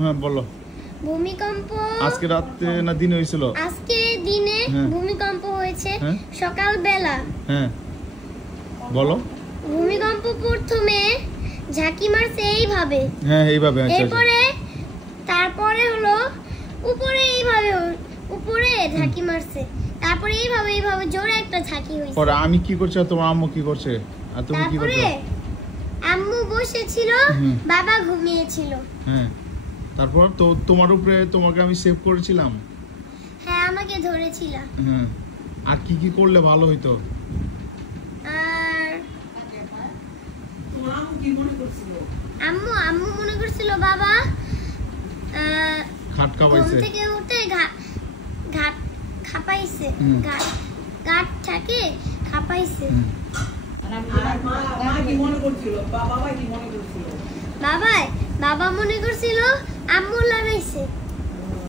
হ্যাঁ বলো। ভূমিকম্প আজকে রাতে না দিনে হয়েছিল? আজকে দিনে ভূমিকম্প হয়েছে সকালবেলা। হ্যাঁ বলো। ভূমিকম্প প্রথমে ঝাঁকি মারছে এইভাবে। হ্যাঁ এইভাবে। এরপরে তারপরে হলো উপরে এইভাবে উপরে ঝাঁকি মারছে, তারপরে এইভাবে জোরে একটা ঝাঁকি হইছে। পরে আমি কি করছি আর তোমার আম্মু কি করছে আর তুমি কি করছো? আম্মু বসেছিল, বাবা ঘুমিয়েছিল। হ্যাঁ তারপর তো তোমার উপরে তোমাকে আমি সেভ করেছিলাম। হ্যাঁ আমাকে ধরেছিল। হ্যাঁ আর কি কি করলে ভালো হইতো? আর আম্মু কি মনে করছিল? আম্মু মনে করছিল বাবা খাট খাপাইছে, ঘুম থেকে উঠে ঘাট খাপাইছে, ঘাট থেকে খাপাইছে। মা কি মনে করছিল? বাবা কি মনে করছিল? বাবা মনে করছিল